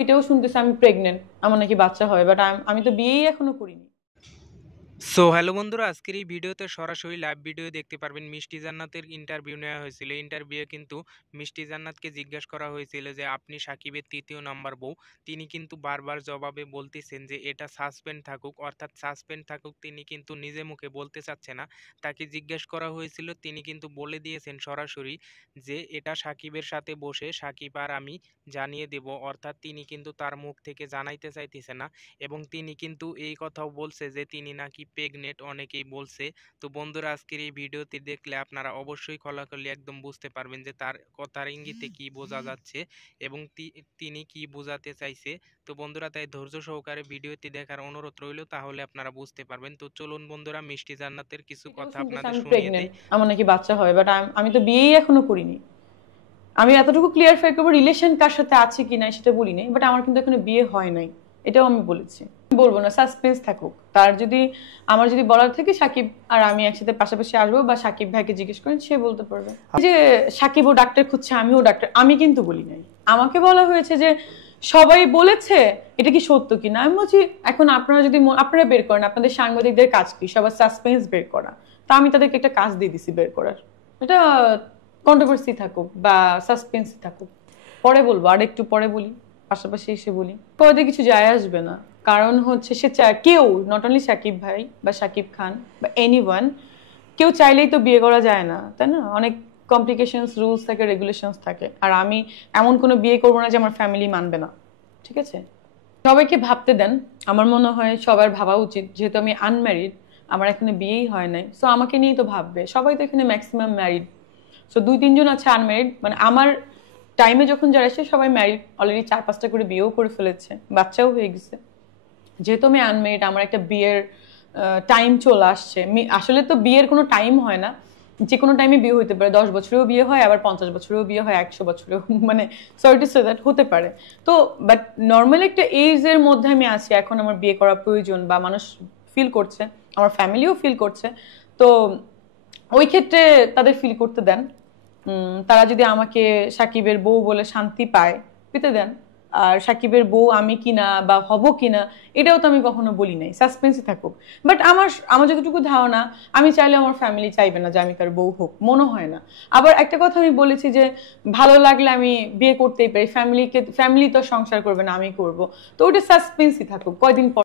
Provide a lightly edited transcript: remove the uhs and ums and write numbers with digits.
এটাও শুনতেছি আমি প্রেগনেন্ট, আমার নাকি বাচ্চা হয়, বাট আমি তো বিয়েই এখনো করিনি। সো হ্যালো বন্ধুরা, আজকের এই ভিডিওতে সরাসরি লাইভ ভিডিও দেখতে পারবেন। মিষ্টি জান্নাতের ইন্টারভিউ নেওয়া হয়েছিল। ইন্টারভিউ কিন্তু মিষ্টি জান্নাতকে জিজ্ঞাসা করা হয়েছিল যে আপনি সাকিবের তৃতীয় নাম্বার বউ। তিনি কিন্তু বারবার জবাবে বলতেছেন যে এটা সাসপেন্ড থাকুক, অর্থাৎ সাসপেন্ড থাকুক। তিনি কিন্তু নিজে মুখে বলতে চাচ্ছে না। তাকে জিজ্ঞেস করা হয়েছিল, তিনি কিন্তু বলে দিয়েছেন সরাসরি যে এটা সাকিবের সাথে বসে সাকিব আর আমি জানিয়ে দেব, অর্থাৎ তিনি কিন্তু তার মুখ থেকে জানাইতে চাইতেছে না। এবং তিনি কিন্তু এই কথাও বলছে যে তিনি নাকি প্রেগনেন্ট, অনেকেই বলছে। তো বন্ধুরা, আজকের এই ভিডিওটি দেখলে আপনারা অবশ্যই খোলাখুলি একদম বুঝতে পারবেন যে তার কথার ইঙ্গিতে কি বোঝা যাচ্ছে এবং তিনি কি বোঝাতে চাইছে। তো বন্ধুরা, তাই ধৈর্য সহকারে ভিডিওটি দেখার অনুরোধ রইল, তাহলে আপনারা বুঝতে পারবেন। তো চলুন বন্ধুরা, মিষ্টি জান্নাতের কিছু এটাও কথা শুনতেছি আপনাদের আমি শুনিয়ে প্রেগনেন্ট, দেই। আমার নাকি বাচ্চা হয়, বাট আমি তো বিয়েই এখনো করিনি। আমি এতটুকু ক্লিয়ারিফাই করবো, রিলেশন কার সাথে আছে কি নাই সেটা বলি নাই, বাট আমার কিন্তু এখনো বিয়ে হয় নাই, এটাও আমি বলেছি। বলবো না, সাসপেন্স থাকুক। তার যদি আমার যদি বলার থেকে সাকিব আর আমি একসাথে পাশাপাশি আসবো, বা সাকিব ভাইকে জিজ্ঞেস করেন, সে বলতে পারবে। এই যে সাকিবও ডাক্তার খুঁজছে, আমিও ডাক্তার, আমি কিন্তু বলি নাই। আমাকে বলা হয়েছে যে সবাই বলেছে, এটা কি সত্য কিনা। আমি বলছি এখন আপনারা যদি আপনারা বের করেন, আপনাদের সাংবাদিকদের কাজ কি সবার সাসপেন্স বের করা, তা আমি তাদেরকে একটা কাজ দিয়ে দিছি বের করার। এটা কন্ট্রোভার্সি থাকুক বা সাসপেন্স থাকুক, পরে বলবো, আর একটু পরে বলি, পাশাপাশি এসে বলি, পরে কিছু যায় আসবে না। কারণ হচ্ছে সে কেউ, নট অনলি সাকিব ভাই বা সাকিব খান বা এনিওয়ান, কেউ চাইলেই তো বিয়ে করা যায় না, তাই না? অনেক কমপ্লিকেশনস, রুলস থাকে, রেগুলেশনস থাকে। আর আমি এমন কোনো বিয়ে করবো না যে আমার ফ্যামিলি মানবে না, ঠিক আছে? সবাইকে ভাবতে দেন। আমার মনে হয় সবার ভাবা উচিত, যেহেতু আমি আনম্যারিড, আমার এখনো বিয়েই হয় নাই, সো আমাকে নিয়েই তো ভাববে। সবাই তো এখানে ম্যাক্সিমাম ম্যারিড, সো 2-3 জন আছে আনম্যারিড। মানে আমার টাইমে যখন যারা এসে সবাই ম্যারিড, অলরেডি 4-5টা করে বিয়েও করে ফেলেছে, বাচ্চাও হয়ে গেছে। যেহেতু আমি আনমেরিড, আমার একটা বিয়ের টাইম চলে আসছে। আসলে তো বিয়ের কোনো টাইম হয় না, যে কোনো টাইমে বিয়ে হতে পারে। 10 বছরেও বিয়ে হয়, আবার 50 বছরেও বিয়ে হয়, 100 বছরেও মানে সরি টু সে দ্যাট হতে পারে। তো বাট নর্মাল একটা এজ এর মধ্যে আমি আছি, এখন আমার বিয়ে করা প্রয়োজন, বা মানুষ ফিল করছে, আমার ফ্যামিলিও ফিল করছে। তো ওই ক্ষেত্রে তাদের ফিল করতে দেন। তারা যদি আমাকে সাকিবের বউ বলে শান্তি পায়, পেতে দেন। আর সাকিবের বউ আমি কিনা বা হব কিনা, এটাও তো আমি কখনো বলি নাই, সাসপেন্সই থাকুক। বাট আমার আমার যতটুকু ধারণা, আমি চাইলে আমার ফ্যামিলি চাইবে না যে আমি তার বউ হোক, মনে হয় না। আবার একটা কথা আমি বলেছি যে ভালো লাগলে আমি বিয়ে করতেই পারি, ফ্যামিলি তো সংসার করবে না, আমি করব। তো ওটা সাসপেন্সই থাকুক, কয়দিন পর